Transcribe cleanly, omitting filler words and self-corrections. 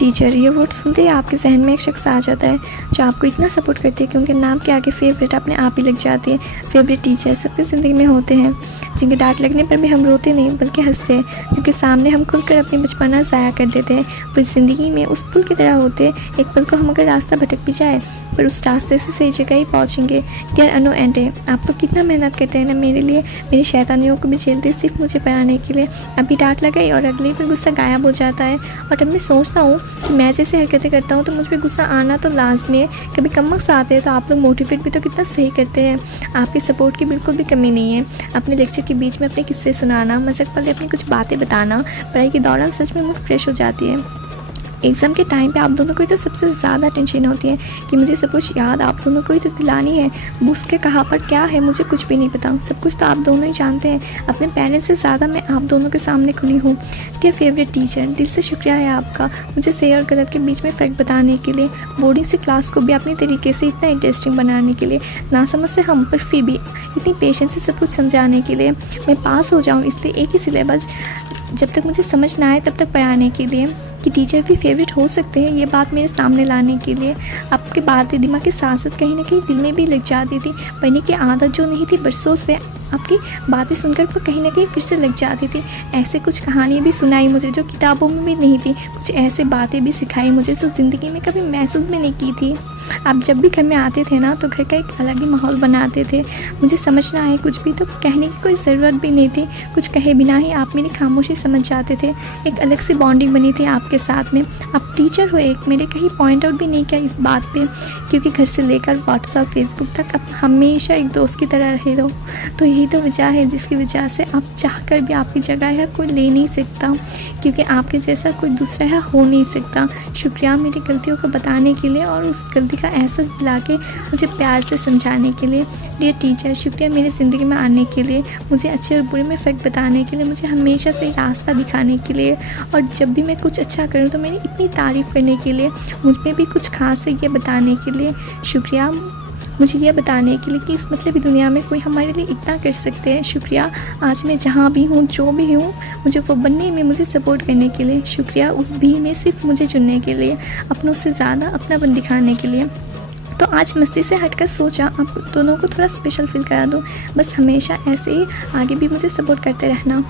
Teacher, ये word सुनते ही आपके जहन में एक शख्स आ जाता है जो आपको इतना सपोर्ट करती है कि उनके नाम के आगे फेवरेट अपने आप ही लग जाती है। फेवरेट टीचर सबकी ज़िंदगी में होते हैं, जिनके डांट लगने पर भी हम रोते नहीं बल्कि हंसते हैं, जिनके सामने हम खुलकर अपनी बचपना ज़ाया कर देते हैं। वो इस ज़िंदगी में उस पुल की तरह होते हैं, एक पल को हम अगर रास्ता भटक भी जाए पर उस रास्ते से सही जगह ही पहुँचेंगे। डियर अनु एंड आप लोग कितना मेहनत करते हैं ना मेरे लिए, मेरी शैतानियों को भी झेलते सिर्फ मुझे पढ़ाने के लिए। अभी डांट लगाई और अगले पर गुस्सा गायब हो जाता है। और तब मैं सोचता हूँ कि मैं जैसे हरकतें करता हूँ तो मुझ पर गुस्सा आना तो लाजमी है। कभी कम मार्क्स आते हैं तो आप लोग मोटिवेट भी तो कितना सही करते हैं। आपकी सपोर्ट की बिल्कुल भी कमी नहीं है। अपने लेक्चर के बीच में अपने किस्से सुनाना, मजाक वाले अपनी कुछ बातें बताना, पढ़ाई के दौरान सच में मूड फ्रेश हो जाती है। एग्ज़ाम के टाइम पे आप दोनों को ही तो सबसे ज़्यादा टेंशन होती है कि मुझे सब कुछ याद आप दोनों को ही तो दिलानी है। बुक्स के कहाँ पर क्या है मुझे कुछ भी नहीं पता, सब कुछ तो आप दोनों ही जानते हैं। अपने पेरेंट्स से ज़्यादा मैं आप दोनों के सामने खुली हूँ। डियर फेवरेट टीचर, दिल से शुक्रिया है आपका मुझे सही और गलत के बीच में फ़र्क बताने के लिए, बोर्डिंग से क्लास को भी अपने तरीके से इतना इंटरेस्टिंग बनाने के लिए, ना समझ से हम पर फिर भी इतनी पेशेंस से सब कुछ समझाने के लिए, मैं पास हो जाऊँ इसलिए एक ही सिलेबस जब तक मुझे समझ ना आए तब तक पढ़ाने के लिए, कि टीचर भी फेवरेट हो सकते हैं ये बात मेरे सामने लाने के लिए। आपकी बातें दिमाग के साथ साथ कहीं ना कहीं दिल में भी लग जाती थी। पढ़ने की आदत जो नहीं थी बरसों से, आपकी बातें सुनकर वो कहीं ना कहीं फिर से लग जाती थी। ऐसे कुछ कहानी भी सुनाई मुझे जो किताबों में भी नहीं थी, कुछ ऐसे बातें भी सिखाई मुझे जो ज़िंदगी में कभी महसूस भी नहीं की थी। आप जब भी घर में आते थे ना तो घर का एक अलग ही माहौल बनाते थे। मुझे समझ ना आए कुछ भी तो कहने की कोई ज़रूरत भी नहीं थी, कुछ कहे बिना ही आप मेरी खामोशी समझ जाते थे। एक अलग सी बॉन्डिंग बनी थी आपके साथ में। आप टीचर हो एक, मेरे कहीं पॉइंट आउट भी नहीं किया इस बात पे, क्योंकि घर से लेकर व्हाट्सएप फेसबुक तक आप हमेशा एक दोस्त की तरह रहे हो। तो यही तो वजह है जिसकी वजह से आप चाहकर भी आपकी जगह है कोई ले नहीं सकता, क्योंकि आपके जैसा कोई दूसरा है हो नहीं सकता। शुक्रिया मेरी गलतियों को बताने के लिए और उस गलती का एहसास दिला के मुझे प्यार से समझाने के लिए। डियर टीचर, शुक्रिया मेरी ज़िंदगी में आने के लिए, मुझे अच्छे और बुरे में फ़र्क बताने के लिए, मुझे हमेशा सही रास्ता दिखाने के लिए, और जब भी मैं कुछ अच्छा करूँ तो मेरी इतनी तारीफ़ करने के लिए, मुझ में भी कुछ खास है ये बताने के लिए। शुक्रिया मुझे ये बताने के लिए कि इस मतलबी दुनिया में कोई हमारे लिए इतना कर सकते हैं। शुक्रिया आज मैं जहाँ भी हूँ जो भी हूँ मुझे वो बनने में मुझे सपोर्ट करने के लिए। शुक्रिया उस भी में सिर्फ मुझे चुनने के लिए, अपनों से ज़्यादा अपनापन दिखाने के लिए। तो आज मस्ती से हटकर सोचा आप दोनों को थोड़ा स्पेशल फील करा दूँ। बस हमेशा ऐसे ही आगे भी मुझे सपोर्ट करते रहना।